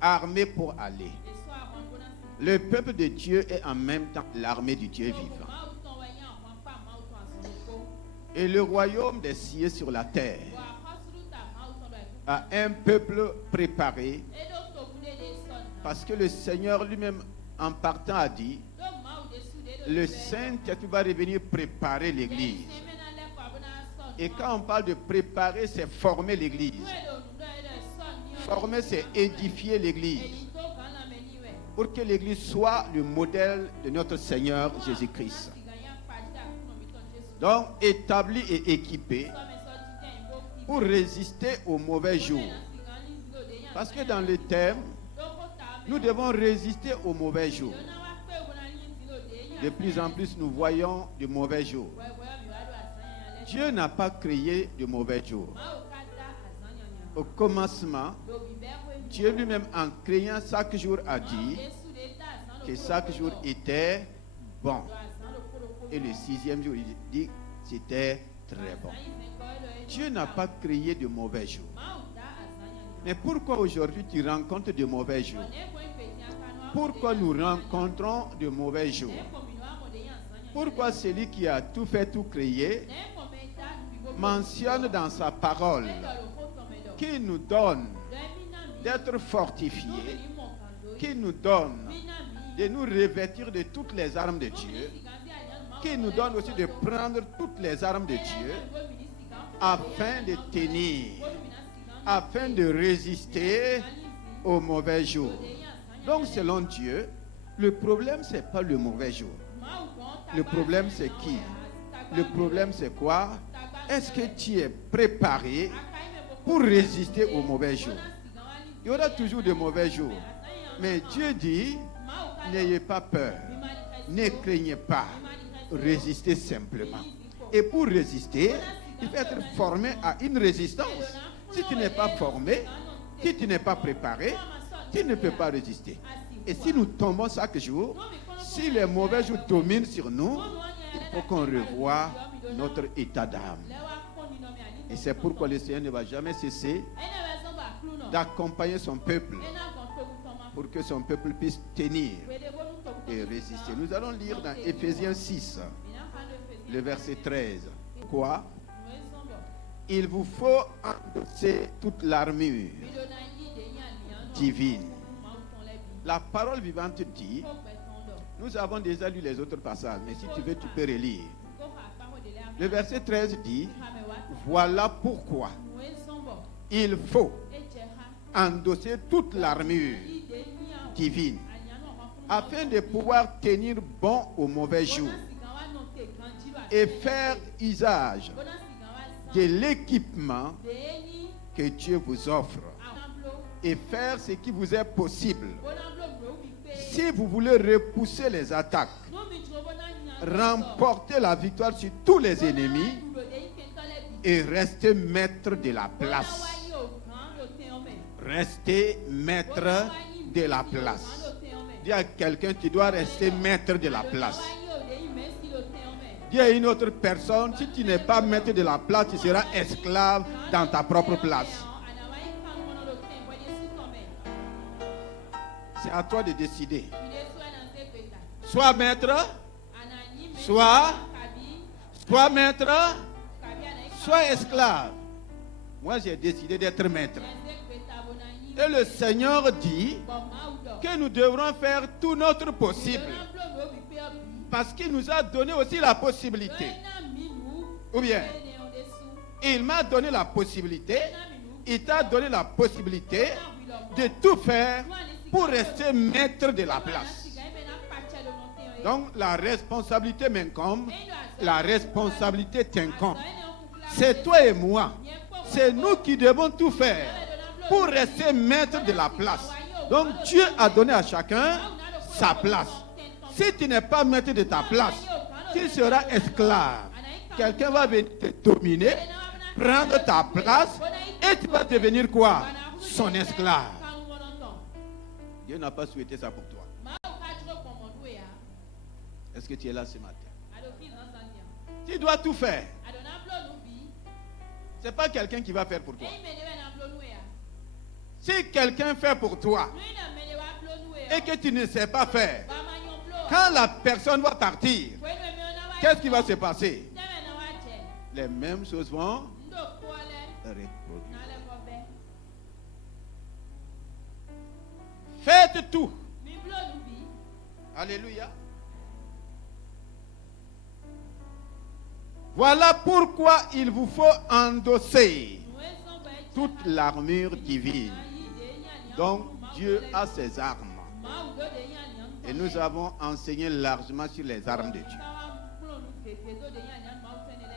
armé pour aller. Le peuple de Dieu est en même temps l'armée du Dieu vivant. Et le royaume des cieux sur la terre a un peuple préparé, parce que le Seigneur lui-même en partant a dit, le Saint-Esprit va revenir préparer l'église. Et quand on parle de préparer, c'est former l'église. Former, c'est édifier l'église, pour que l'église soit le modèle de notre Seigneur Jésus-Christ. Donc, établi et équipé pour résister aux mauvais jours. Parce que dans le thème, nous devons résister aux mauvais jours. De plus en plus, nous voyons de mauvais jours. Dieu n'a pas créé de mauvais jours. Au commencement, Dieu lui-même, en créant chaque jour, a dit que chaque jour était bon. Et le 6e jour, il dit que c'était très bon. Dieu n'a pas créé de mauvais jours. Mais pourquoi aujourd'hui tu rencontres de mauvais jours? Pourquoi nous rencontrons de mauvais jours? Pourquoi celui qui a tout fait, tout créé, mentionne dans sa parole qui nous donne d'être fortifiés, qui nous donne de nous revêtir de toutes les armes de Dieu, qui nous donne aussi de prendre toutes les armes de Dieu afin de tenir, afin de résister aux mauvais jours. Donc selon Dieu, le problème c'est pas le mauvais jour. Le problème c'est qui? Le problème c'est quoi? Est-ce que tu es préparé pour résister aux mauvais jours? Il y aura toujours de mauvais jours. Mais Dieu dit, n'ayez pas peur, ne craignez pas, résistez simplement. Et pour résister, il faut être formé à une résistance. Si tu n'es pas formé, si tu n'es pas préparé, tu ne peux pas résister. Et si nous tombons chaque jour, si les mauvais jours dominent sur nous, il faut qu'on revoie notre état d'âme. Et c'est pourquoi le Seigneur ne va jamais cesser d'accompagner son peuple pour que son peuple puisse tenir et résister. Nous allons lire dans Éphésiens 6, le verset 13. Quoi? Il vous faut endosser toute l'armure divine. La parole vivante dit, nous avons déjà lu les autres passages, mais si tu veux, tu peux relire. Le verset 13 dit, voilà pourquoi il faut endosser toute l'armure divine afin de pouvoir tenir bon aux mauvais jours et faire usage de l'équipement que Dieu vous offre et faire ce qui vous est possible. Si vous voulez repousser les attaques, remporter la victoire sur tous les ennemis et rester maître de la place. Rester maître de la place. Dis à quelqu'un, tu dois rester maître de la place. Dis à une autre personne, si tu n'es pas maître de la place, tu seras esclave dans ta propre place. C'est à toi de décider. Sois maître, sois maître, sois esclave. Moi, j'ai décidé d'être maître. Et le Seigneur dit que nous devrons faire tout notre possible. Parce qu'il nous a donné aussi la possibilité. Ou bien, il m'a donné la possibilité, il t'a donné la possibilité de tout faire pour rester maître de la place. Donc la responsabilité m'incombe, la responsabilité t'incombe. C'est toi et moi. C'est nous qui devons tout faire pour rester maître de la place. Donc Dieu a donné à chacun sa place. Si tu n'es pas maître de ta place, tu seras esclave. Quelqu'un va venir te dominer, prendre ta place et tu vas devenir quoi? Son esclave. Dieu n'a pas souhaité ça pour toi. Est-ce que tu es là ce matin? Tu dois tout faire. Ce n'est pas quelqu'un qui va faire pour toi. Si quelqu'un fait pour toi et que tu ne sais pas faire, quand la personne va partir, qu'est-ce qui va se passer? Les mêmes choses vont reproduire. Faites tout. Alléluia. Voilà pourquoi il vous faut endosser toute l'armure divine. Donc Dieu a ses armes. Et nous avons enseigné largement sur les armes de Dieu.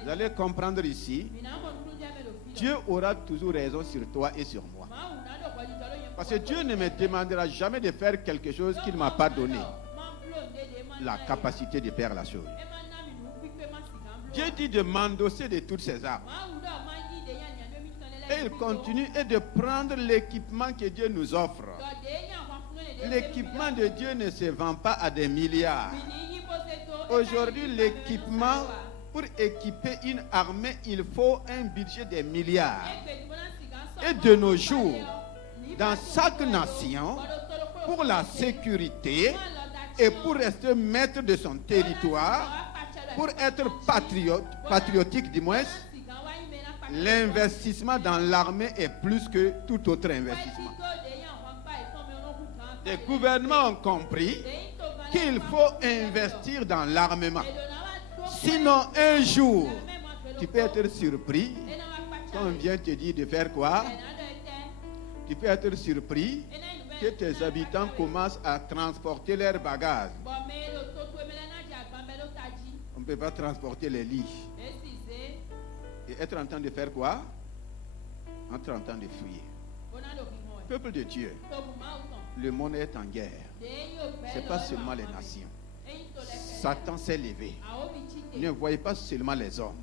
Vous allez comprendre ici, Dieu aura toujours raison sur toi et sur moi. Parce que Dieu ne me demandera jamais de faire quelque chose qu'il ne m'a pas donné la capacité de faire la chose. Dieu dit de m'endosser de toutes ces armes. Et il continue et de prendre l'équipement que Dieu nous offre. L'équipement de Dieu ne se vend pas à des milliards. Aujourd'hui, l'équipement, pour équiper une armée, il faut un budget des milliards. Et de nos jours, dans chaque nation, pour la sécurité et pour rester maître de son territoire, pour être patriotique du moins, l'investissement dans l'armée est plus que tout autre investissement. Les gouvernements ont compris qu'il faut investir dans l'armement. Sinon, un jour, tu peux être surpris quand on vient te dire de faire quoi? Tu peux être surpris que tes habitants commencent à transporter leurs bagages. On ne peut pas transporter les lits. Et être en train de faire quoi? Être en train de fuir. Peuple de Dieu, le monde est en guerre. Ce n'est pas seulement les nations. Satan s'est levé. Ne voyez pas seulement les hommes.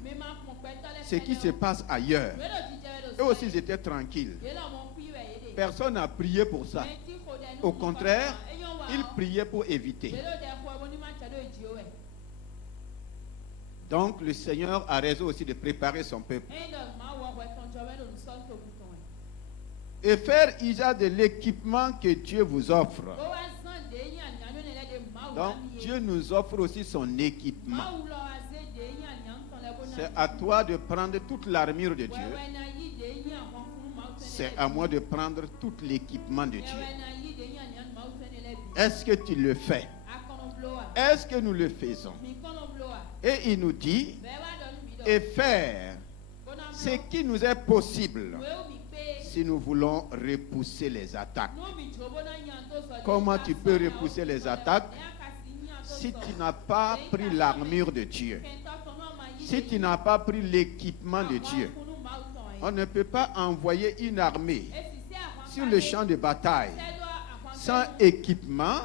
Ce qui se passe ailleurs. Eux aussi, ils étaient tranquilles. Personne n'a prié pour ça. Au contraire, ils priaient pour éviter. Donc, le Seigneur a raison aussi de préparer son peuple. Et faire usage de l'équipement que Dieu vous offre. Donc, Dieu nous offre aussi son équipement. C'est à toi de prendre toute l'armure de Dieu. C'est à moi de prendre tout l'équipement de Dieu. Est-ce que tu le fais? Est-ce que nous le faisons? Et il nous dit, et faire ce qui nous est possible si nous voulons repousser les attaques. Comment tu peux repousser les attaques si tu n'as pas pris l'armure de Dieu? Si tu n'as pas pris l'équipement de Dieu? On ne peut pas envoyer une armée sur le champ de bataille sans équipement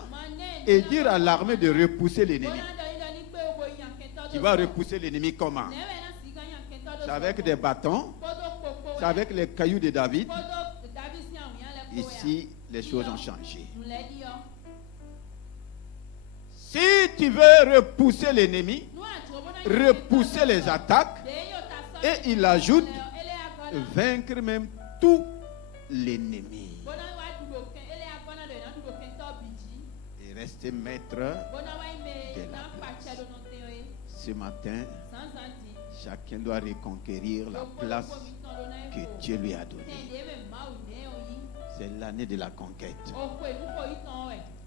et dire à l'armée de repousser l'ennemi. Tu vas repousser l'ennemi comment? C'est avec des bâtons, c'est avec les cailloux de David. Ici, les choses ont changé. Si tu veux repousser l'ennemi, repousser les attaques, et il ajoute, vaincre même tout l'ennemi. Et rester maître de la place. Ce matin, chacun doit reconquérir la place que Dieu lui a donnée. C'est l'année de la conquête.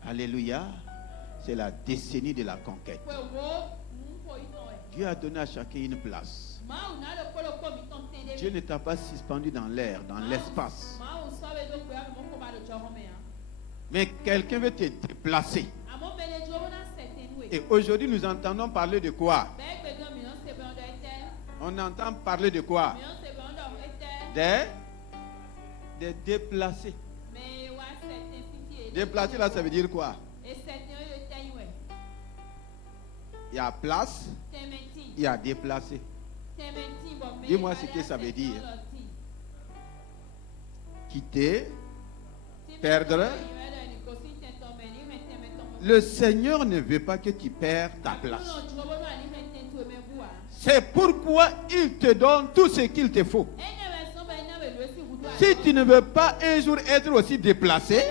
Alléluia. C'est la décennie de la conquête. Dieu a donné à chacun une place. Dieu ne t'a pas suspendu dans l'air, dans l'espace. Mais quelqu'un veut te déplacer. Et aujourd'hui, nous entendons parler de quoi? On entend parler de quoi? Des déplacés. Déplacer là, ça veut dire quoi? Il y a place, il y a déplacé. Dis-moi ce que ça veut dire. Quitter, perdre. Le Seigneur ne veut pas que tu perds ta place. C'est pourquoi il te donne tout ce qu'il te faut. Si tu ne veux pas un jour être aussi déplacé,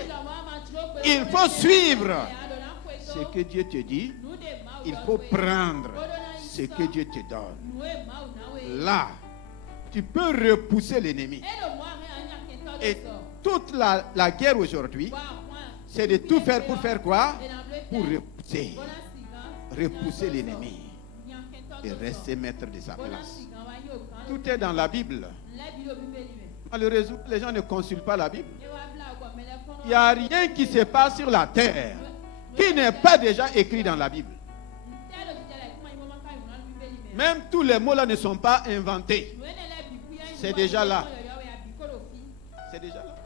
il faut suivre ce que Dieu te dit. Il faut prendre ce que Dieu te donne. Là, tu peux repousser l'ennemi. Et toute la guerre aujourd'hui, c'est de tout faire pour faire quoi? Pour repousser. Repousser l'ennemi. Et rester maître de sa place. Tout est dans la Bible. Malheureusement, les gens ne consultent pas la Bible. Il n'y a rien qui se passe sur la terre qui n'est pas déjà écrit dans la Bible. Même tous les mots là ne sont pas inventés. C'est déjà là. C'est déjà là.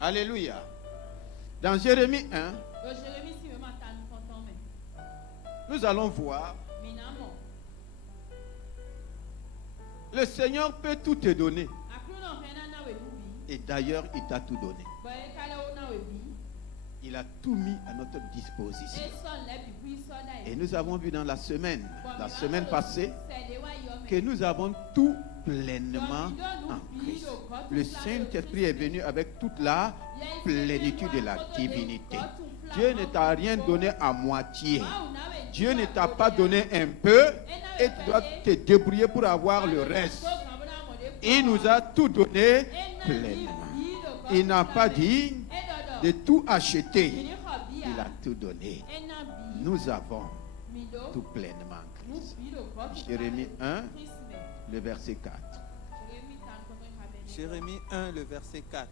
Alléluia. Dans Jérémie 1, nous allons voir. Le Seigneur peut tout te donner. Et d'ailleurs, il t'a tout donné. Il a tout mis à notre disposition. Et nous avons vu dans la semaine passée, que nous avons tout pleinement en Christ. Le Saint-Esprit est venu avec toute la plénitude de la divinité. Dieu ne t'a rien donné à moitié. Dieu ne t'a pas donné un peu et tu dois te débrouiller pour avoir le reste. Il nous a tout donné pleinement. Il n'a pas dit de tout acheter. Il a tout donné. Nous avons tout pleinement en Christ. Jérémie 1, le verset 4. Jérémie 1, le verset 4.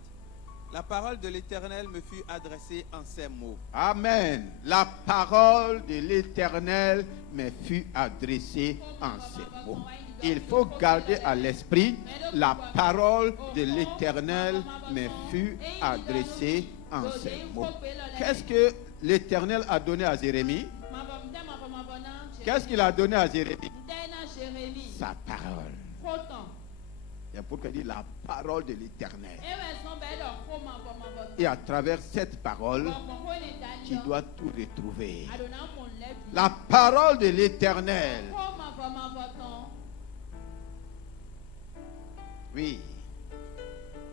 La parole de l'Éternel me fut adressée en ces mots. Amen. La parole de l'Éternel me fut adressée en ces mots. Il faut garder à l'esprit, la parole de l'Éternel me fut adressée en ces mots. Qu'est-ce que l'Éternel a donné à Jérémie? Qu'est-ce qu'il a donné à Jérémie? Sa parole. C'est pourquoi il dit la parole de l'Éternel. Et à travers cette parole, tu dois tout retrouver. La parole de l'Éternel. Oui.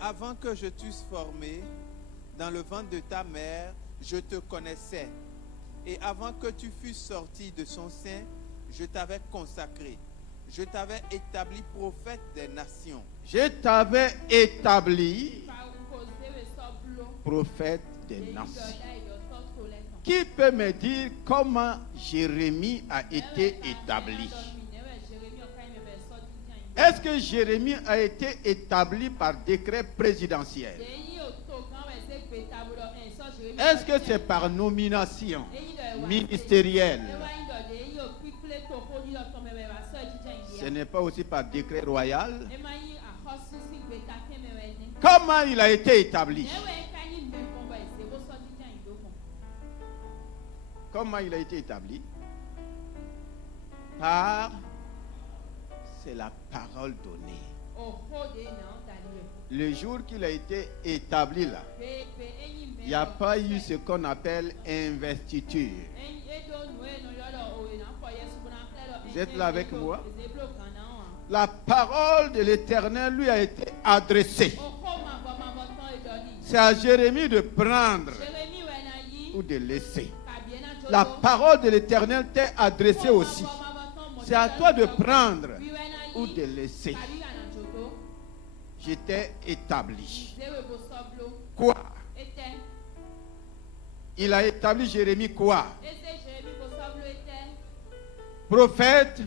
Avant que je t'eusse formé dans le ventre de ta mère, je te connaissais. Et avant que tu fusses sorti de son sein, je t'avais consacré. Je t'avais établi prophète des nations. Je t'avais établi prophète des nations. Qui peut me dire comment Jérémie a été établi? Est-ce que Jérémie a été établi par décret présidentiel? Est-ce que c'est par nomination ministérielle? Ce n'est pas aussi par décret royal? Comment il a été établi? Comment il a été établi? Par, c'est la parole donnée. Le jour qu'il a été établi là, il n'y a pas eu ce qu'on appelle investiture. Vous êtes là avec moi? La parole de l'Éternel lui a été adressée. C'est à Jérémie de prendre ou de laisser. La parole de l'Éternel t'est adressée aussi. C'est à toi de prendre ou de laisser. J'étais établi. Quoi? Il a établi Jérémie quoi? Prophète.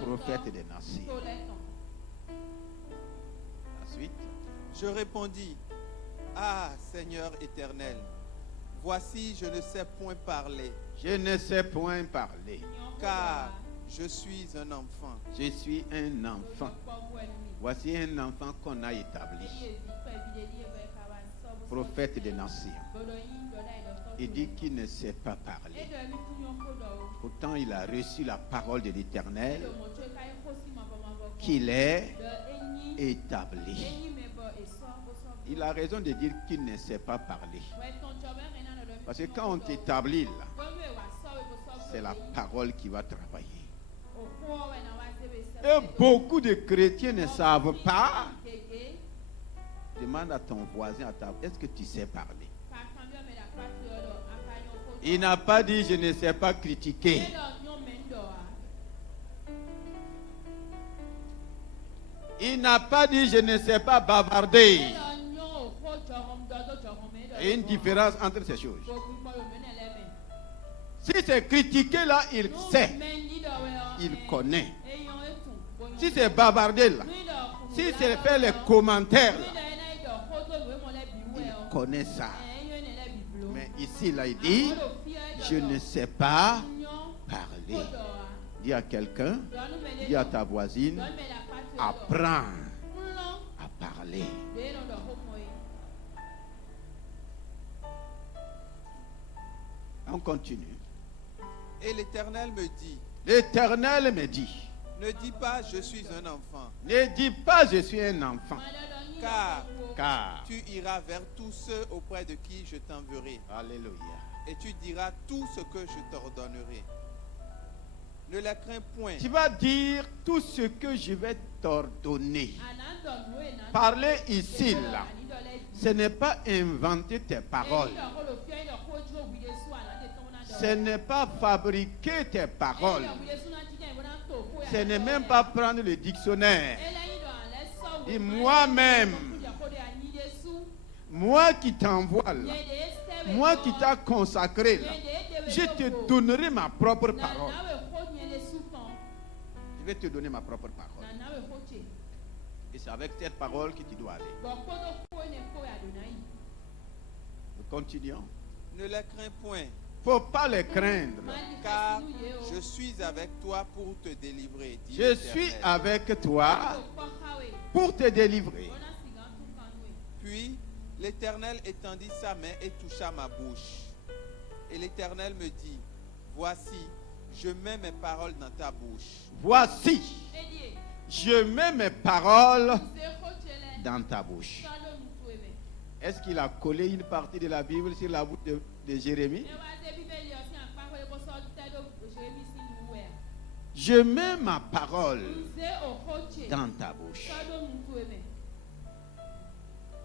Prophète des nations. Ensuite. Je répondis, ah Seigneur éternel, voici je ne sais point parler. Je ne sais point parler. Car je suis un enfant. Je suis un enfant. Voici un enfant qu'on a établi. Prophète des nations. Il dit qu'il ne sait pas parler. Pourtant, il a reçu la parole de l'Éternel qu'il est établi. Il a raison de dire qu'il ne sait pas parler. Parce que quand on t'établit là, c'est la parole qui va travailler. Et beaucoup de chrétiens ne savent pas Demande à ton voisin, est-ce que tu sais parler? Il n'a pas dit je ne sais pas critiquer. Il n'a pas dit je ne sais pas bavarder. Il y a une différence entre ces choses. Si c'est critiquer là, il sait. Il connaît. Si c'est bavarder là, si c'est faire les commentaires là, il connaît ça. Mais ici là, il dit, je ne sais pas parler. Dis à quelqu'un, dis à ta voisine, apprends à parler. On continue. Et l'Éternel me dit, l'Éternel me dit, ne dis pas je suis un enfant, ne dis pas je suis un enfant, car tu iras vers tous ceux auprès de qui je t'enverrai. Alléluia. Et tu diras tout ce que je t'ordonnerai. Ne les crains point. Tu vas dire tout ce que je vais t'ordonner. Parler ici, là, ce n'est pas inventer tes paroles. Ce n'est pas fabriquer tes paroles. Ce n'est même pas prendre le dictionnaire. Et moi-même, moi qui t'envoie là, moi qui t'ai consacré là, je te donnerai ma propre parole. Je vais te donner ma propre parole. Et c'est avec cette parole que tu dois aller. Nous continuons. Ne les crains point. Il ne faut pas les craindre. Car je suis avec toi pour te délivrer. Je suis avec toi pour te délivrer. Puis l'Éternel étendit sa main et toucha ma bouche. Et l'Éternel me dit, voici, je mets mes paroles dans ta bouche. Voici, je mets mes paroles dans ta bouche. Est-ce qu'il a collé une partie de la Bible sur la bouche de Jérémie? Je mets ma parole dans ta bouche.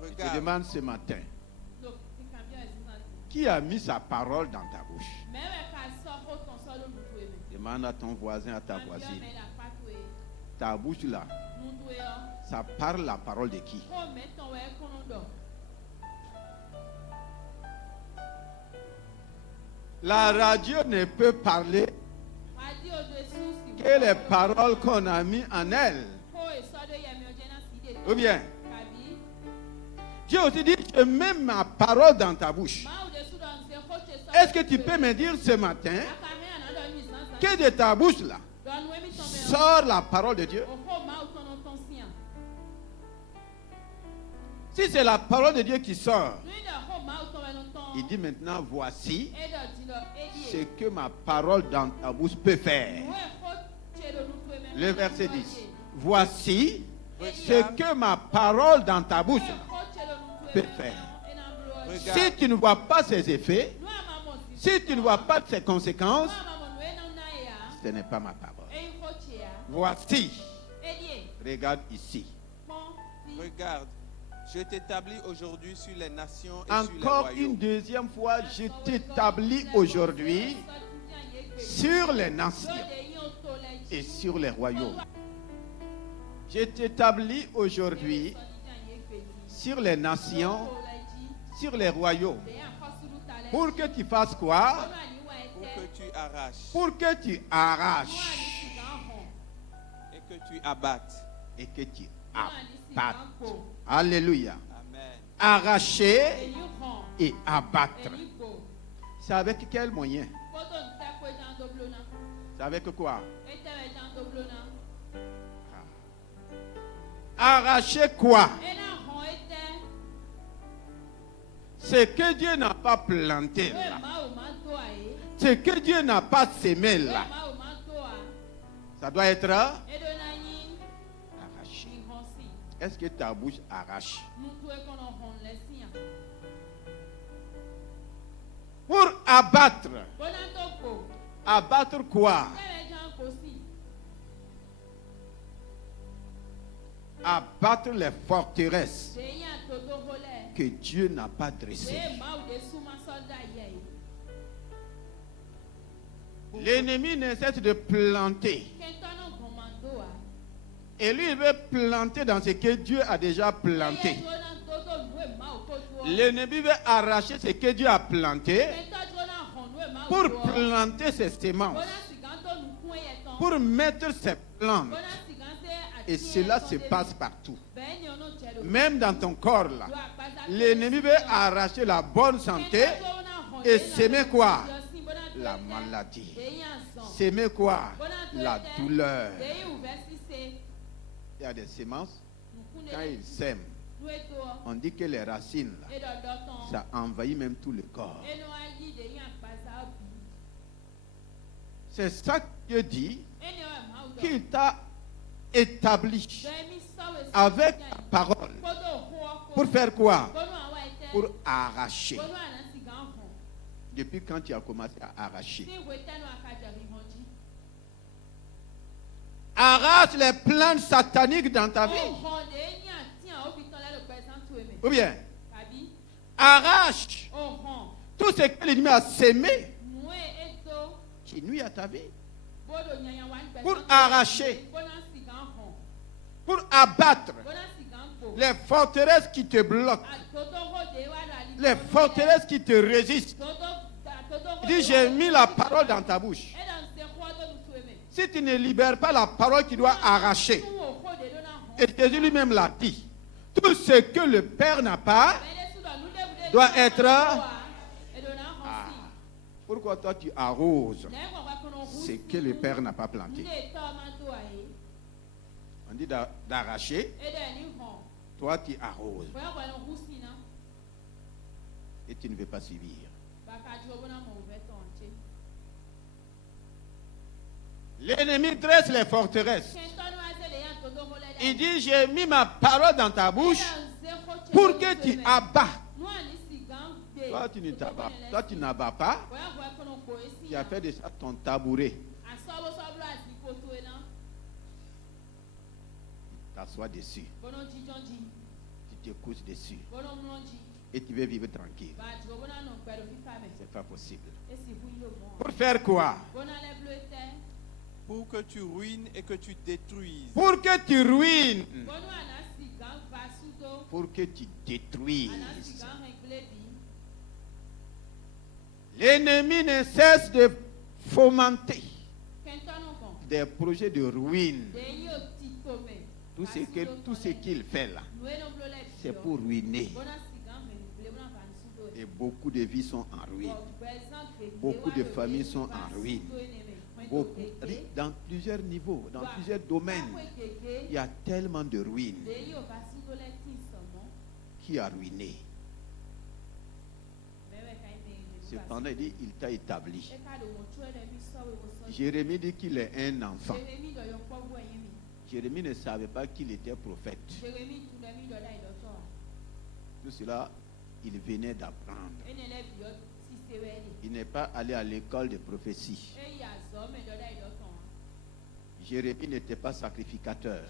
Je te demande ce matin, qui a mis sa parole dans ta bouche? Demande à ton voisin, à ta voisine. Ta bouche là, ça parle la parole de qui? La radio ne peut parler que les paroles qu'on a mis en elle. Ou bien, Dieu aussi dit, je mets ma parole dans ta bouche. Est-ce que tu peux me dire ce matin que de ta bouche là sort la parole de Dieu? Si c'est la parole de Dieu qui sort, il dit maintenant, voici ce que ma parole dans ta bouche peut faire. Le verset 10. Voici ce que ma parole dans ta bouche peut faire. Si tu ne vois pas ses effets, si tu ne vois pas ses conséquences, ce n'est pas ma parole. Voici. Regarde ici. Regarde. Je t'établis aujourd'hui sur les nations et sur les Encore royaumes. une deuxième fois, je t'établis aujourd'hui sur les nations et sur les royaumes. Je t'établis aujourd'hui sur les nations, sur les royaumes. Pour que tu fasses quoi? Pour que tu arraches. Pour que tu arraches. Et que tu abattes. Et que tu abattes. Alléluia. Amen. Arracher et abattre. C'est avec quel moyen? C'est avec quoi? Arracher quoi? Ce que Dieu n'a pas planté là. Ce que Dieu n'a pas sémé là. Ça doit être arraché. Est-ce que ta bouche arrache? Pour abattre. Abattre quoi? Abattre les forteresses. que Dieu n'a pas dressé. L'ennemi ne cesse de planter. Et lui, il veut planter dans ce que Dieu a déjà planté. L'ennemi veut arracher ce que Dieu a planté pour planter ses semences, pour mettre ses plantes. Et cela se passe partout. Même dans ton corps là. L'ennemi veut arracher la bonne santé et s'aimer quoi? La maladie. S'aimer quoi? La douleur. Il y a des semences, quand ils sèment, on dit que les racines, là, ça envahit même tout le corps. C'est ça que Dieu dit, qu'il t'a établi avec la parole. Pour faire quoi? Pour arracher. Depuis quand tu as commencé à arracher? Arrache les plans sataniques dans ta vie. Ou bien, arrache tout ce que l'ennemi a sémé qui nuit à ta vie. Pour arracher, pour abattre les forteresses qui te bloquent, les forteresses qui te résistent. Dis, j'ai mis la parole dans ta bouche. Si tu ne libères pas la parole, tu dois arracher. Et Jésus lui-même l'a dit. Tout ce que le Père n'a pas doit être... Pourquoi toi tu arroses ce que le Père n'a pas planté? On dit d'arracher. Toi tu arroses. Et tu ne veux pas suivre. L'ennemi dresse les forteresses. Il dit, j'ai mis ma parole dans ta bouche pour que tu abats. Toi, tu ne t'abats. Toi, tu n'abats pas. Tu as fait de ça ton tabouret. Tu t'assois dessus. Tu te couches dessus. Et tu veux vivre tranquille. C'est pas possible. Pour faire quoi? Pour que tu ruines et que tu détruises. Pour que tu ruines. Pour que tu détruises. L'ennemi ne cesse de fomenter des projets de ruine. Tout ce qu'il fait là, c'est pour ruiner. Et beaucoup de vies sont en ruine. Beaucoup de familles sont en ruine. Beaucoup, dans plusieurs niveaux, dans plusieurs domaines, il y a tellement de ruines qui a ruiné. Cependant, il dit, il t'a établi. Jérémie dit qu'il est un enfant. Jérémie ne savait pas qu'il était prophète. Tout cela, il venait d'apprendre. Il n'est pas allé à l'école de prophétie. Jérémie n'était pas sacrificateur.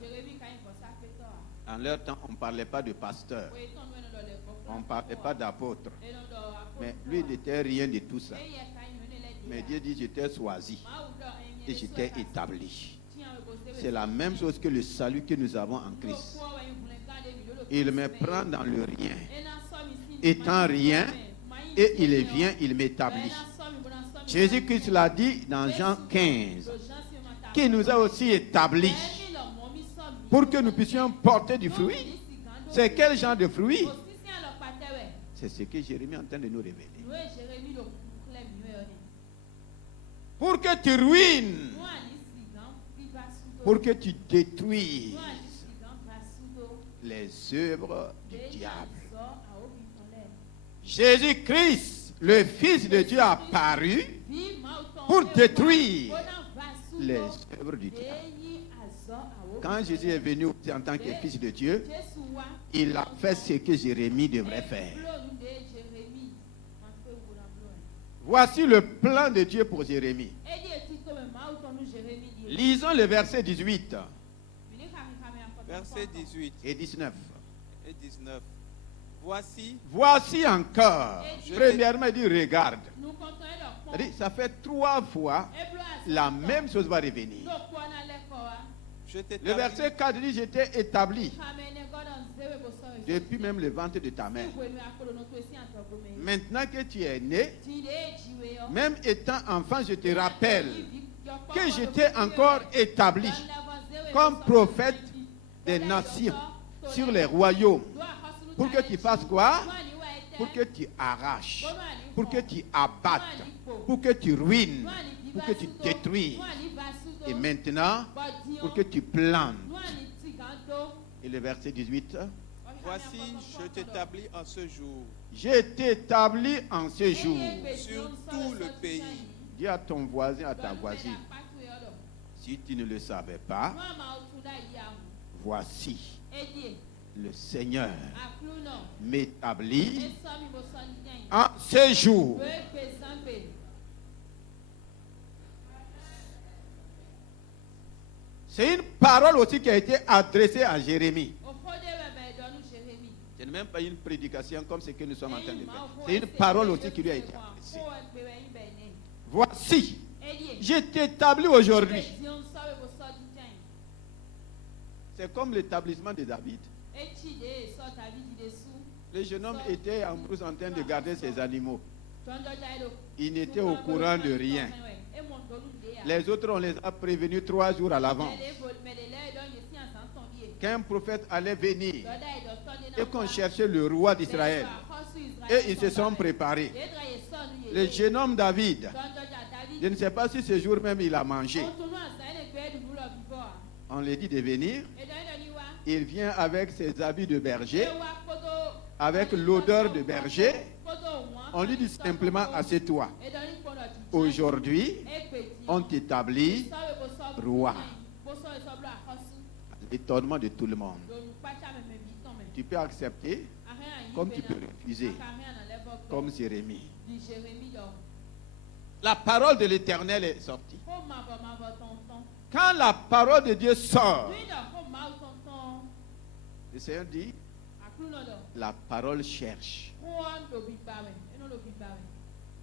En leur temps, on ne parlait pas de pasteur. On ne parlait pas d'apôtre. Mais lui, il n'était rien de tout ça. Mais Dieu dit, j'étais choisi et j'étais établi. C'est la même chose que le salut que nous avons en Christ. Il me prend dans le rien. Étant rien, et il vient, il m'établit. Jésus-Christ l'a dit dans Jean 15, qui nous a aussi établis pour que nous puissions porter du fruit. C'est quel genre de fruit? C'est ce que Jérémie est en train de nous révéler. Pour que tu ruines, pour que tu détruises les œuvres du diable. Jésus-Christ, le Fils de Dieu, a apparu pour détruire les œuvres du diable. Quand Jésus est venu en tant que Fils de Dieu, il a fait ce que Jérémie devrait faire. Voici le plan de Dieu pour Jérémie. Lisons le verset 18. Verset 18 et 19. Et 19. Voici encore. Je Premièrement, il dit regarde. nous comptons leur C'est-à-dire, ça fait 3 fois, la même chose va revenir. je Le t'établis verset 4 dit, je t'ai établi depuis même le ventre de ta mère. Maintenant que tu es né, même étant enfant, je te rappelle que je t'ai encore établi comme prophète des nations sur les royaumes. Pour que tu fasses quoi? Pour que tu arraches, pour que tu abattes, pour que tu ruines, pour que tu détruises. Et maintenant, pour que tu plantes. Et le verset 18. voici, je t'établis en ce jour Je t'établis en ce jour. sur tout le pays. Dis à ton voisin, à ta voisine, si tu ne le savais pas, voici, le Seigneur m'établit en ce jour. C'est une parole aussi qui a été adressée à Jérémie. Ce n'est même pas une prédication comme ce que nous sommes en train de faire. C'est une parole aussi qui lui a été adressée. Voici, je t'établis aujourd'hui. C'est comme l'établissement de David. Le jeune homme était en brousse en train de garder ses animaux. Il n'était au courant de rien. Les autres, on les a prévenus 3 jours à l'avance. Qu'un prophète allait venir et qu'on cherchait le roi d'Israël. Et ils se sont préparés. Le jeune homme David, je ne sais pas si ce jour même il a mangé. On lui dit de venir. Il vient avec ses habits de berger, avec l'odeur de berger. On lui dit simplement assieds-toi. Aujourd'hui, on t'établit roi. L'étonnement de tout le monde. Tu peux accepter comme tu peux refuser, comme Jérémie. La parole de l'Éternel est sortie. Quand la parole de Dieu sort, le Seigneur dit, la parole cherche.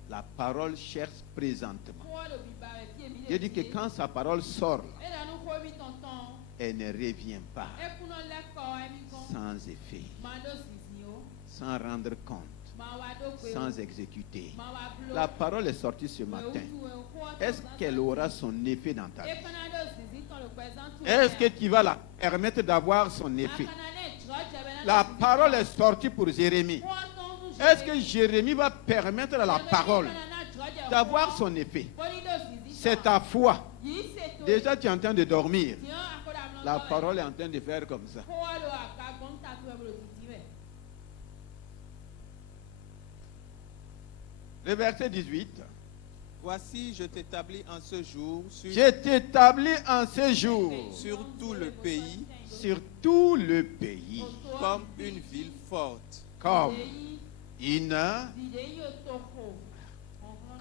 La parole cherche présentement. Dieu dit que quand sa parole sort, elle ne revient pas sans effet, sans rendre compte, sans exécuter. La parole est sortie ce matin. Est-ce qu'elle aura son effet dans ta vie? Est-ce que tu vas la permettre d'avoir son effet? La parole est sortie pour Jérémie. Est-ce que Jérémie va permettre à la parole d'avoir son effet? C'est ta foi. Déjà, tu es en train de dormir. La parole est en train de faire comme ça. Le verset 18. Voici, je t'établis en ce jour Je t'établis en ce jour sur tout le pays sur tout le pays comme une ville forte. comme une...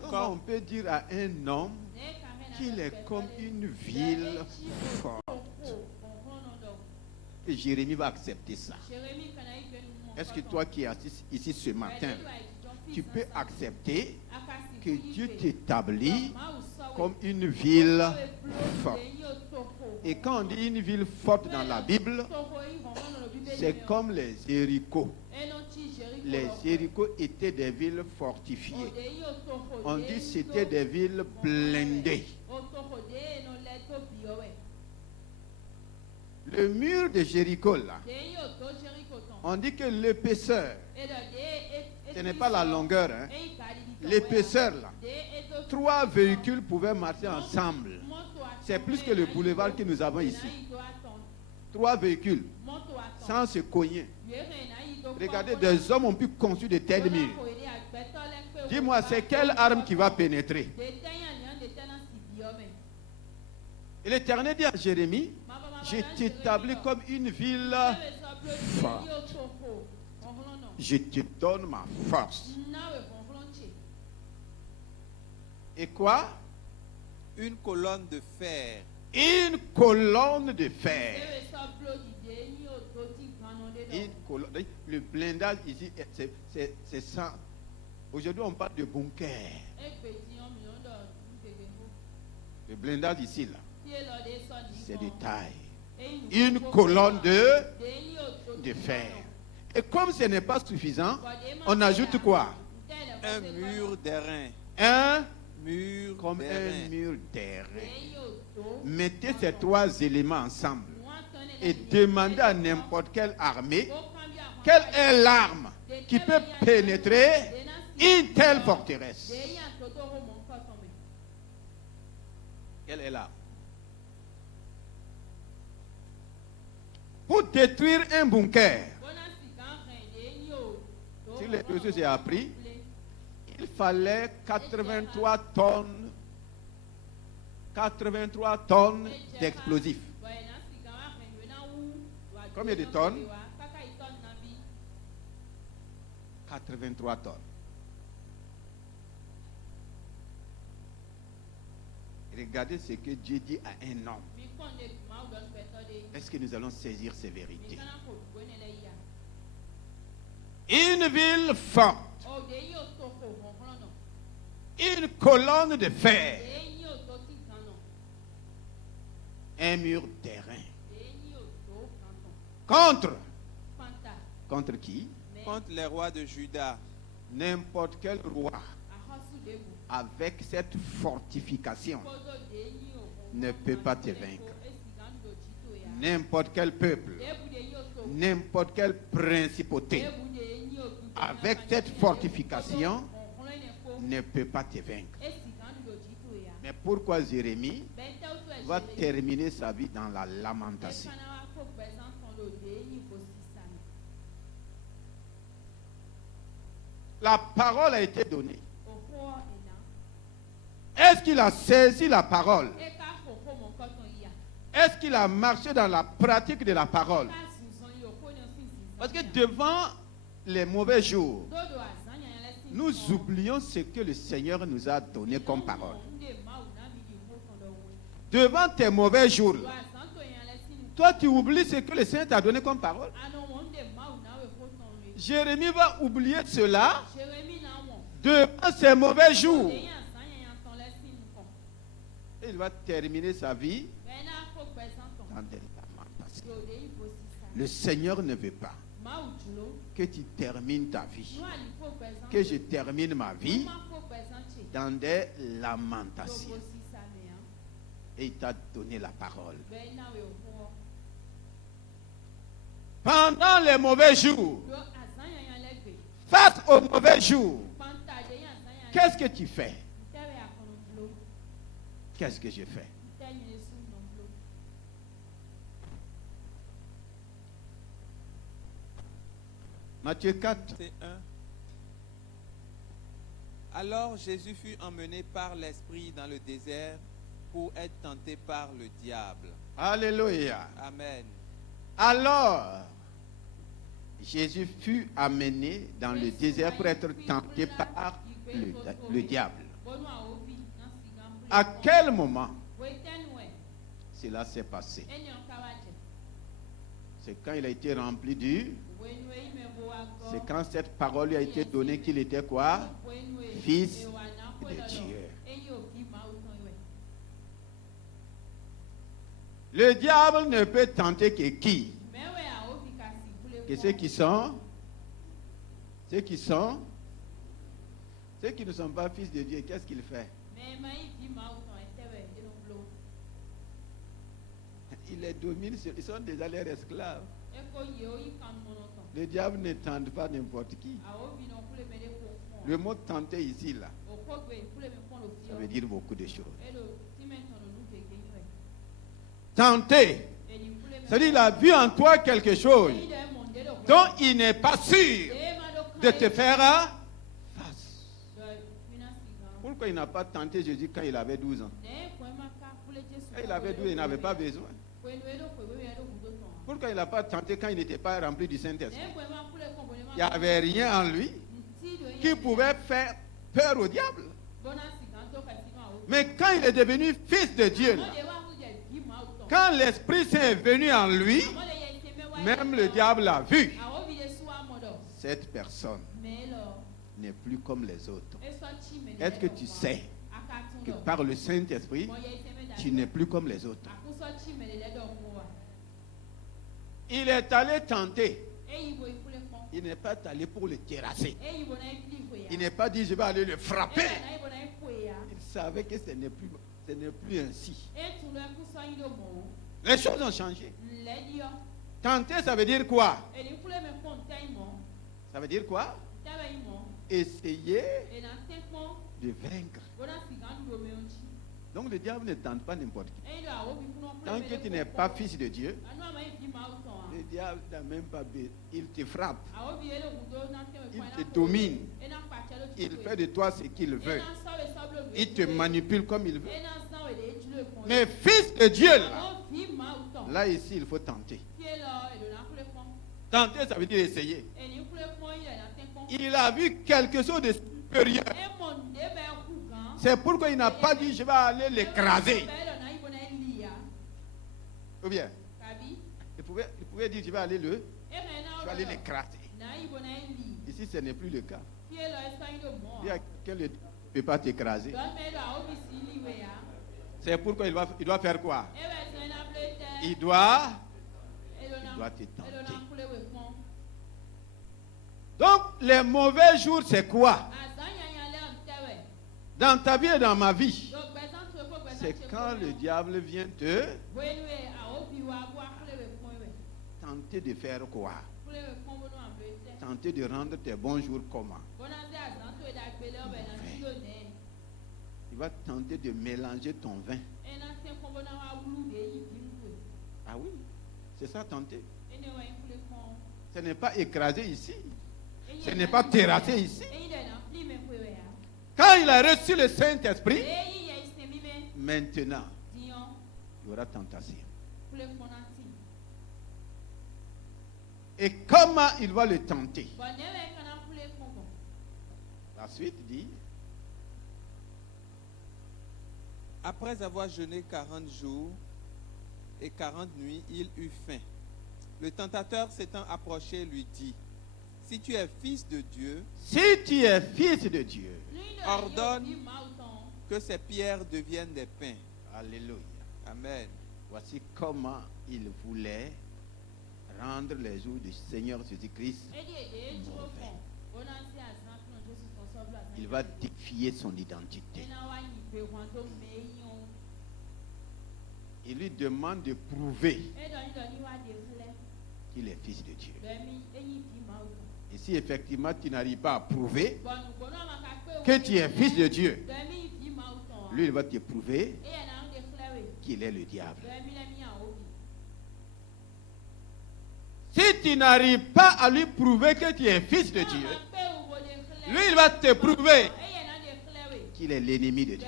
Comment on peut dire à un homme qu'il est comme une ville forte? Et Jérémie va accepter ça. Est-ce que toi qui es assis ici ce matin, tu peux accepter que Dieu t'établit comme une ville forte? Et quand on dit une ville forte dans la Bible, c'est comme les Jéricho. Les Jéricho étaient des villes fortifiées. On dit que c'était des villes blindées. Le mur de Jéricho, là, on dit que l'épaisseur, ce n'est pas la longueur, hein. L'épaisseur, là, 3 véhicules pouvaient marcher ensemble. C'est plus que le boulevard que nous avons ici. 3 véhicules, sans se cogner. Regardez, des hommes ont pu construire de tels murs. Dis-moi, c'est quelle arme qui va pénétrer? Et l'Éternel dit à Jérémie, je t'établis comme une ville forte. Je te donne ma force. Et quoi? Une colonne de fer. Une colonne de fer. Le blindage ici, c'est ça. Aujourd'hui, on parle de bunker. Le blindage ici, là, c'est de taille. Une colonne de fer. Et comme ce n'est pas suffisant, on ajoute quoi? Un mur d'airain. Un mur comme d'airain. un mur d'airain. Mettez ces trois éléments ensemble et demandez à n'importe quelle armée quelle est l'arme qui peut pénétrer une telle forteresse. Quelle est l'arme? Pour détruire un bunker, si les deux c'est appris, il fallait 83 tonnes d'explosifs. Combien de tonnes? 83 tonnes. Regardez ce que Dieu dit à un homme. Est-ce que nous allons saisir ces vérités? Une ville forte, une colonne de fer, un mur d'airain. Contre qui? Contre les rois de Juda. N'importe quel roi avec cette fortification ne peut pas te vaincre. N'importe quel peuple, n'importe quelle principauté avec cette fortification ne peut pas te vaincre. Mais pourquoi Jérémie va terminer sa vie dans la lamentation? La parole a été donnée. Est-ce qu'il a saisi la parole? Est-ce qu'il a marché dans la pratique de la parole? Parce que devant les mauvais jours, nous oublions ce que le Seigneur nous a donné comme parole. Devant tes mauvais jours, toi tu oublies ce que le Seigneur t'a donné comme parole. Jérémie va oublier cela devant ses mauvais jours. Et il va terminer sa vie dans des lamentations. Le Seigneur ne veut pas que tu termines ta vie, que je termine ma vie dans des lamentations. Et il t'a donné la parole. Pendant les mauvais jours, face aux mauvais jours, qu'est-ce que tu fais? Qu'est-ce que je fais? Matthieu 4. C'est 1. Alors Jésus fut emmené par l'Esprit dans le désert pour être tenté par le diable. Alléluia. Amen. Alors, Jésus fut amené dans le désert pour être tenté par le diable. À quel moment cela s'est passé? C'est quand il a été rempli du... C'est quand cette parole lui a été donnée qu'il était quoi? Fils de Dieu. Le diable ne peut tenter que qui? Que ceux qui sont? Ceux qui sont? Ceux qui ne sont pas fils de Dieu, qu'est-ce qu'il fait? Il les domine, ils sont déjà leurs esclaves. Le diable ne tente pas n'importe qui. Le mot tenter ici, là, ça veut dire beaucoup de choses. Tenter, c'est-à-dire qu'il a vu en toi quelque chose dont il n'est pas sûr de te faire face. Pourquoi il n'a pas tenté Jésus quand il avait 12 ans? Quand il avait 12, il n'avait pas besoin. Pourquoi il n'a pas tenté quand il n'était pas rempli du Saint-Esprit? Il n'y avait rien en lui qui pouvait faire peur au diable. Mais quand il est devenu fils de Dieu, là, quand l'Esprit Saint est venu en lui, Même le diable l'a vu. Cette personne n'est plus comme les autres. Est-ce que tu sais que par le Saint-Esprit, tu n'es plus comme les autres? Il est allé tenter. Il n'est pas allé pour le terrasser. Il n'est pas dit je vais aller le frapper. Il savait que ce n'est plus ainsi. Les choses ont changé. Tenter, ça veut dire quoi? Ça veut dire quoi? Essayer de vaincre. Donc le diable ne tente pas n'importe qui. Tant que tu n'es pas fils de Dieu, le diable n'a même pas besoin. Il te frappe. Il te domine. Il fait de toi ce qu'il veut. Il te manipule comme il veut. Mais fils de Dieu, là ici, il faut tenter. Tenter, ça veut dire essayer. Il a vu quelque chose de supérieur. C'est pourquoi il n'a pas dit je vais aller l'écraser. Ou bien, il pouvait dire je vais aller l'écraser. Ici, ce n'est plus le cas. Il y a quelqu'un ne peut pas t'écraser. C'est pourquoi il doit faire quoi? Il doit te tenter. Donc, les mauvais jours, c'est quoi? Dans ta vie et dans ma vie, c'est quand le diable vient te tenter de faire quoi? Tenter de rendre tes bons jours comment? Il va tenter de mélanger ton vin. Ah oui, c'est ça tenter. Ce n'est pas écrasé ici. Ce n'est pas terrassé ici. Quand il a reçu le Saint-Esprit, maintenant, il y aura tentation. Et comment il va le tenter? La suite dit: après avoir jeûné 40 jours et 40 nuits, il eut faim. Le tentateur s'étant approché lui dit: si tu es fils de Dieu, ordonne que ces pierres deviennent des pains. Alléluia. Amen. Voici comment il voulait rendre les jours du Seigneur Jésus-Christ mauvais. Il va défier son identité. Il lui demande de prouver qu'il est fils de Dieu. Et si effectivement tu n'arrives pas à prouver que tu es fils de Dieu, lui il va te prouver qu'il est le diable. Si tu n'arrives pas à lui prouver que tu es fils de Dieu, lui il va te prouver qu'il est l'ennemi de Dieu.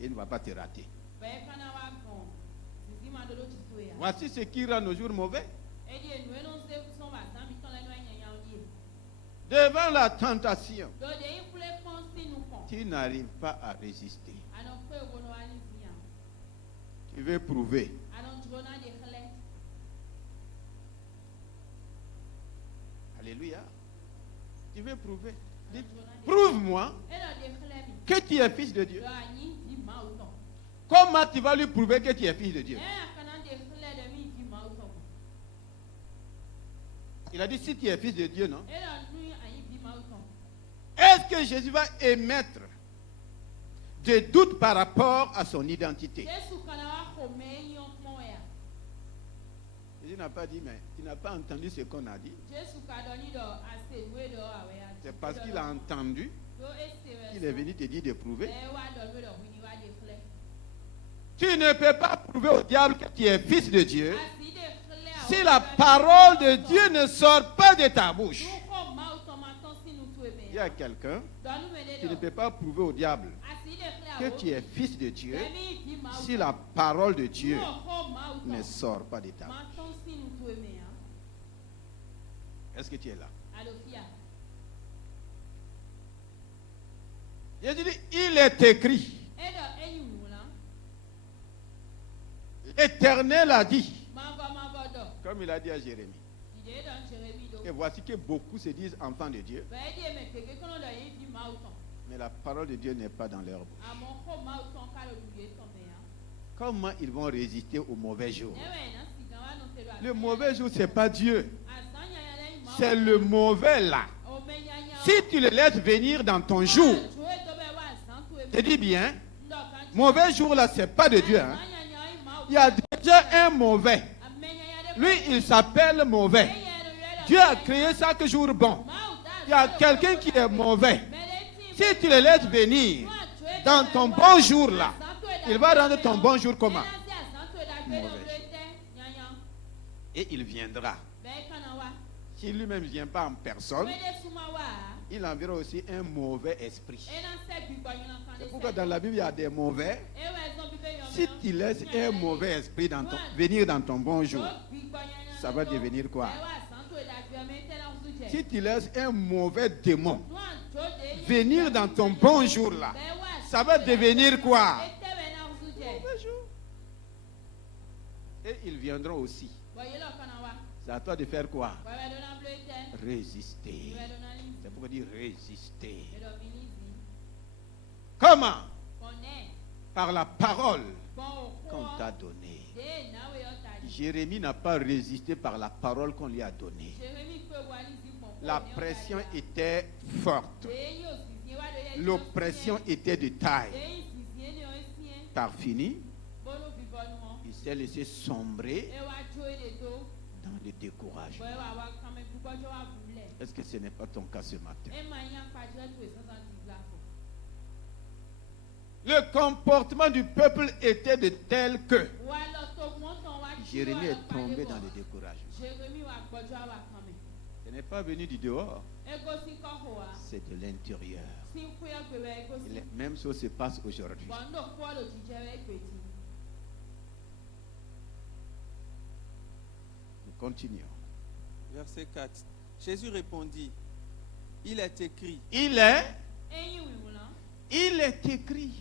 Il ne va pas te rater. Voici ce qui rend nos jours mauvais. Devant la tentation, tu n'arrives pas à résister. Tu veux prouver. Alléluia. Tu veux prouver. Prouve-moi que tu es fils de Dieu. Comment tu vas lui prouver que tu es fils de Dieu? Il a dit si tu es fils de Dieu, non? Est-ce que Jésus va émettre des doutes par rapport à son identité? Jésus n'a pas dit, mais tu n'as pas entendu ce qu'on a dit. C'est parce qu'il a entendu qu'il est venu te dire de prouver. Tu ne peux pas prouver au diable que tu es fils de Dieu si la parole de Dieu ne sort pas de ta bouche. Il y a quelqu'un qui ne peut pas prouver au diable que tu es fils de Dieu si la parole de Dieu ne sort pas de ta bouche. Est-ce que tu es là? Jésus dit, il est écrit. L'Éternel a dit. Que Comme il a dit à Jérémie. Et voici que beaucoup se disent enfants de Dieu. Mais la parole de Dieu n'est pas dans leur bouche. Comment ils vont résister au mauvais jour? Le mauvais jour, ce n'est pas Dieu. C'est le mauvais là. Si tu le laisses venir dans ton jour, je dis bien, mauvais jour là, ce n'est pas de Dieu. Hein? Il y a déjà un mauvais. Lui, il s'appelle mauvais. Dieu a créé chaque jour bon. Il y a quelqu'un qui est mauvais. Si tu le laisses venir dans ton bon jour là, il va rendre ton bon jour comment? Mauvais jour. Et il viendra. Si lui-même ne vient pas en personne, il enverra aussi un mauvais esprit. C'est pourquoi dans la Bible, il y a des mauvais. Si tu laisses un mauvais esprit venir dans ton bon jour, ça va devenir quoi? Si tu laisses un mauvais démon venir dans ton bon jour là, ça va devenir quoi? Mauvais jour. Et ils viendront aussi. C'est à toi de faire quoi? Résister. C'est pourquoi dire résister. Comment? Par la parole qu'on t'a donnée. Jérémie n'a pas résisté par la parole qu'on lui a donnée. La pression était forte. L'oppression était de taille. Par fini, il s'est laissé sombrer dans le découragement. Est-ce que ce n'est pas ton cas ce matin? Le comportement du peuple était de tel que Jérémie est tombé dans le découragement. Ce n'est pas venu du dehors, c'est de l'intérieur. La même chose se passe aujourd'hui. Nous continuons. Verset 4. Jésus répondit, il est écrit. Il est écrit.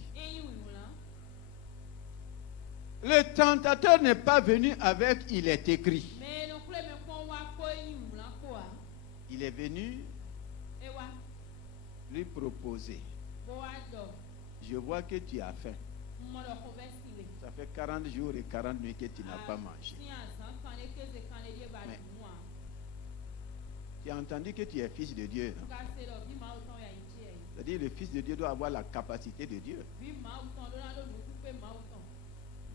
Le tentateur n'est pas venu avec il est écrit. Il est venu lui proposer. Je vois que tu as faim. Ça fait 40 jours et 40 nuits que tu n'as pas mangé. Mais tu as entendu que tu es fils de Dieu. Non? C'est-à-dire le fils de Dieu doit avoir la capacité de Dieu.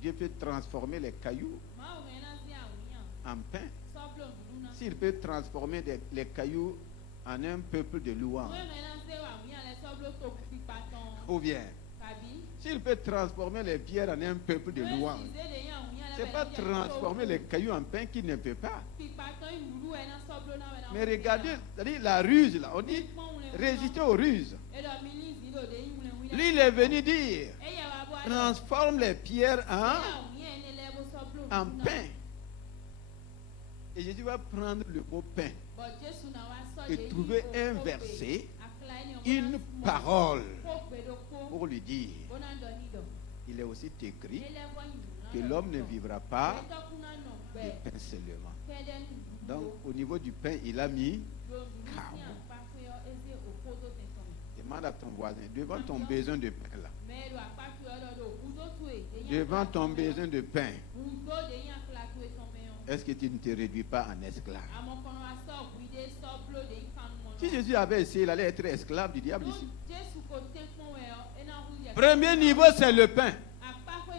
Dieu peut transformer les cailloux en pain. S'il peut transformer les cailloux en un peuple de louange. Ou bien, s'il peut transformer les pierres en un peuple de louange, ce n'est pas transformer les cailloux en pain qu'il ne peut pas. Mais regardez, c'est-à-dire la ruse, là, on dit résister aux ruses. Lui, il est venu dire, transforme les pierres en pain. Et Jésus va prendre le mot pain et trouver un verset, une parole pour lui dire. Il est aussi écrit que l'homme ne vivra pas de pain seulement. Donc au niveau du pain, il a mis carreau. Demande à ton voisin, devant ton besoin de pain là. Devant ton besoin de pain, est-ce que tu ne te réduis pas en esclave? Si Jésus avait essayé, il allait être esclave du diable ici. Premier niveau, c'est le pain.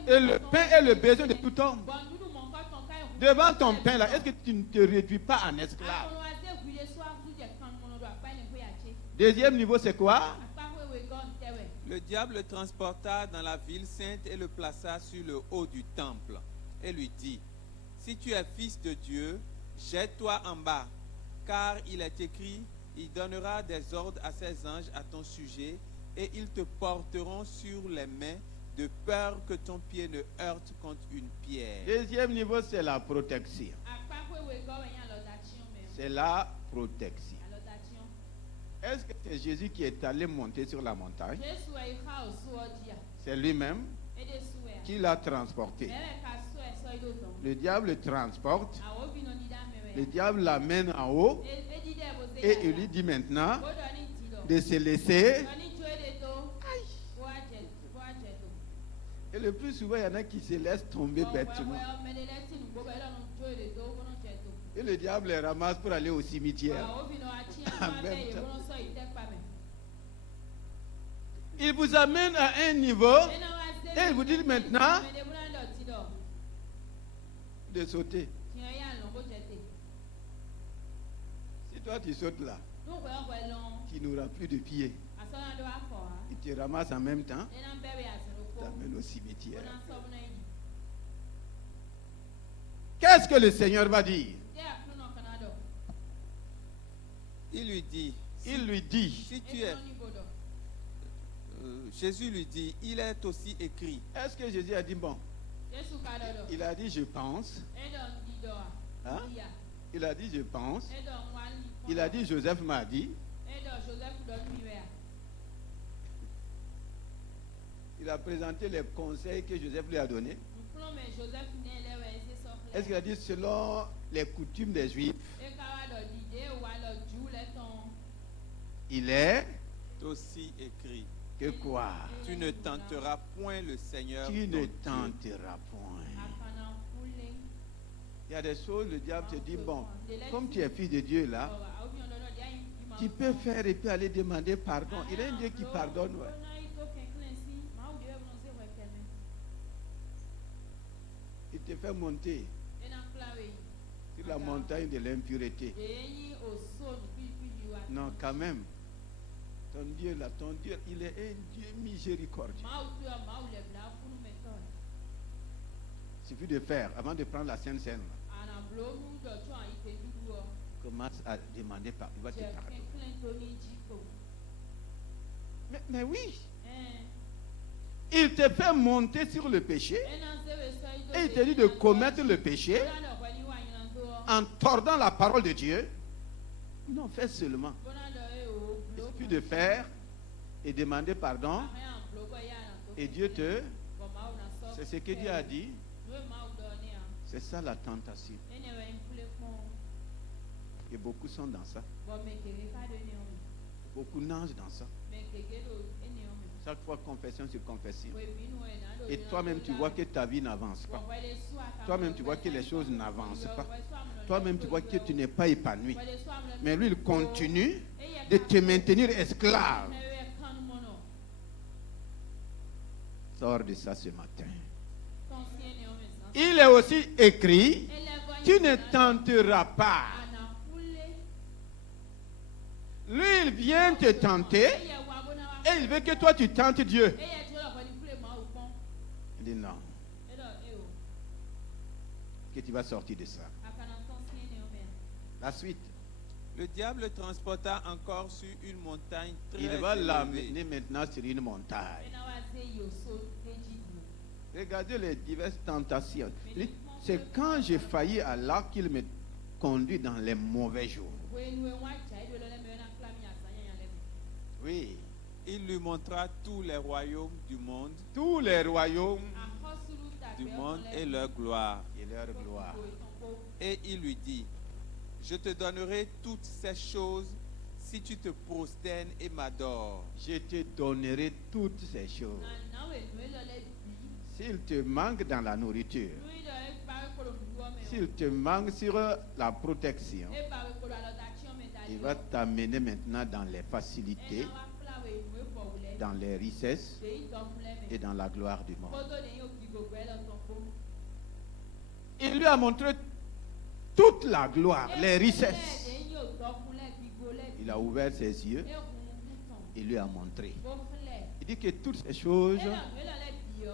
Et le pain est le besoin de tout homme. Devant ton pain là, est-ce que tu ne te réduis pas en esclave? Deuxième niveau, c'est quoi? Le diable le transporta dans la ville sainte et le plaça sur le haut du temple et lui dit, si tu es fils de Dieu, jette-toi en bas, car il est écrit, il donnera des ordres à ses anges à ton sujet et ils te porteront sur les mains de peur que ton pied ne heurte contre une pierre. Deuxième niveau, c'est la protection. C'est la protection. Est-ce que c'est Jésus qui est allé monter sur la montagne? C'est lui-même qui l'a transporté. Le diable le transporte Le diable l'amène en haut et il lui dit maintenant de se laisser. Et le plus souvent, il y en a qui se laissent tomber bêtement. Et le diable les ramasse pour aller au cimetière. En même temps. Il vous amène à un niveau et il vous dit maintenant de sauter. Si toi tu sautes là, tu n'auras plus de pieds. Il te ramasse en même temps, t'amène au cimetière. Qu'est-ce que le Seigneur va dire? Il lui dit, si tu es... Jésus lui dit, il est aussi écrit. Est-ce que Jésus a dit bon? Il a dit je pense. Hein? Il a dit je pense. Il a dit Joseph m'a dit. Il a présenté les conseils que Joseph lui a donnés. Est-ce qu'il a dit selon les coutumes des Juifs? Il est aussi écrit. Que quoi? Tu ne tenteras point le Seigneur. Tu ne tenteras point. Il y a des choses, le diable te dit, bon, comme tu es fils de Dieu là, tu peux faire et puis aller demander pardon. Il y a un Dieu qui pardonne. Ouais. Il te fait monter sur la montagne de l'impureté. Non, quand même. Ton Dieu là, il est un Dieu miséricordieux. Il suffit de faire, avant de prendre la Sainte Seine, commence à demander pardon. Il va te pardonner. Mais oui. Il te fait monter sur le péché et il te dit de commettre le péché en tordant la parole de Dieu. Non, fais seulement. Il suffit de faire et demander pardon et Dieu te... C'est ce que Dieu a dit. C'est ça la tentation. Et beaucoup sont dans ça. Beaucoup nagent dans ça. Chaque fois confession sur confession. Et toi-même tu vois que ta vie n'avance pas. Toi-même tu vois que les choses n'avancent pas. Toi-même tu vois que tu n'es pas épanoui. Mais lui il continue de te maintenir esclave. Sors de ça ce matin. Il est aussi écrit, tu ne tenteras pas. Lui il vient te tenter et il veut que toi tu tentes Dieu. Il dit non. Que tu vas sortir de ça. La suite. Le diable le transporta encore sur une montagne très Il va élevée. l'amener maintenant sur une montagne. Regardez les diverses tentations. C'est quand j'ai failli à Allah qu'il me conduit dans les mauvais jours. Oui. Il lui montra tous les royaumes du monde. Tous les royaumes Du monde et leur gloire. et leur gloire. Et il lui dit, je te donnerai toutes ces choses si tu te prosternes et m'adores. Je te donnerai toutes ces choses. S'il te manque dans la nourriture, s'il te manque sur la protection, il va t'amener maintenant dans les facilités, dans les richesses et dans la gloire du monde. Il lui a montré toute la gloire, les richesses. Il a ouvert ses yeux, il lui a montré. Il dit que toutes ces choses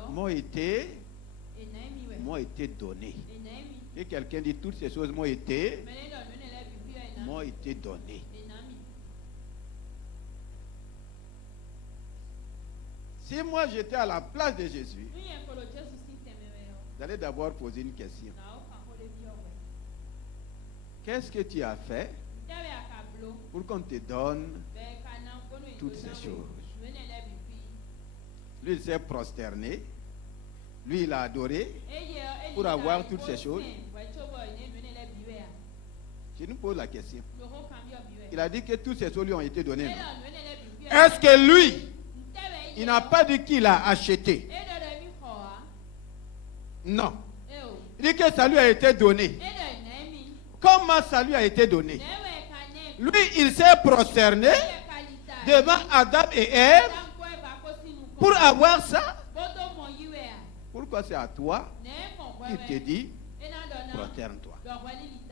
m'ont été données. Et quelqu'un dit toutes ces choses m'ont été données. Si moi j'étais à la place de Jésus, j'allais d'abord poser une question. Qu'est-ce que tu as fait pour qu'on te donne toutes ces choses? Lui, il s'est prosterné. Lui, il a adoré pour avoir toutes ces choses. Je nous pose la question. le ho kan bi obi Il a dit que tous ces eaux lui ont été donnés. e non? da no ne bi bi Est-ce que lui, ntebe il n'a pas dit qu'il a acheté? e do mi ho a Non. e o Il dit que ça lui a été donné. e do na mi Comment ça lui a été donné? ne we ka ne Lui, il s'est prosterné e kalita devant Adam et Ève dan ko e ba ko sinu ko pour avoir ça. boto mo yiwe a Pourquoi c'est à toi ne kon ko qu'il te dit, e na do na prosterne-toi. do ko li litai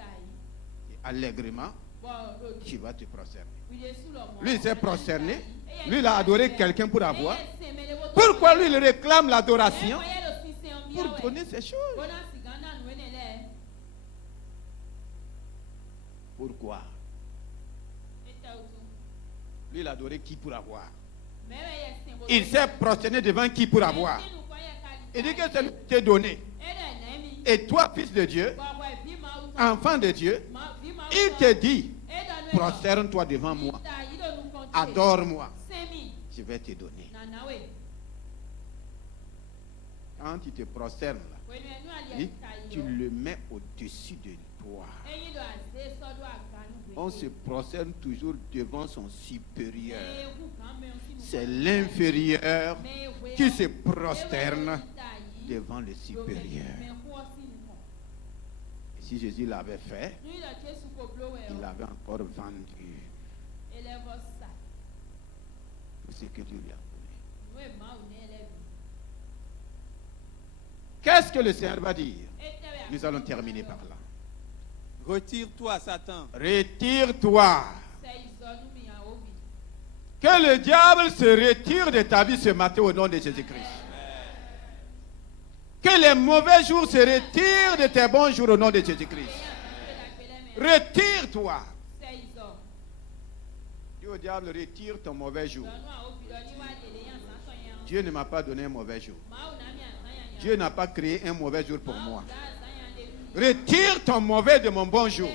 Et allègrement, bo do tu vas te prosterner. wi de su lo mo Lui, il s'est prosterné. Lui, il a adoré quelqu'un pour avoir. Pourquoi lui, il réclame l'adoration? Pour donner ces choses. Pourquoi? Lui, il a adoré qui pour avoir? Il s'est prosterné devant qui pour avoir? Il dit que c'est lui qui t'est donné. Et toi, fils de Dieu, enfant de Dieu, il te dit, prosterne-toi devant moi. Adore-moi. Je vais te donner. Quand tu te prosternes là, tu le mets au-dessus de toi. On se prosterne toujours devant son supérieur. C'est l'inférieur qui se prosterne devant le supérieur. Et si Jésus l'avait fait, il l'avait encore vendu tout ce que Dieu lui a donné. Qu'est-ce que le Seigneur va dire? Nous allons terminer par là. Retire-toi, Satan. Retire-toi. Que le diable se retire de ta vie ce matin au nom de Jésus-Christ. Que les mauvais jours se retirent de tes bons jours au nom de Jésus-Christ. Retire-toi. Dis au diable, retire ton mauvais jour. Dieu ne m'a pas donné un mauvais jour. Dieu n'a pas créé un mauvais jour pour moi. Retire ton mauvais de mon bon jour.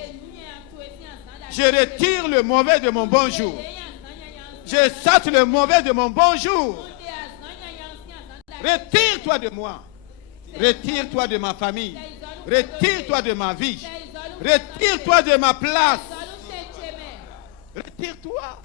Je retire le mauvais de mon bon jour. Je saute le mauvais de mon bon jour. Retire-toi de moi. Retire-toi de ma famille. Retire-toi de ma vie. Retire-toi de ma place. Retire-toi.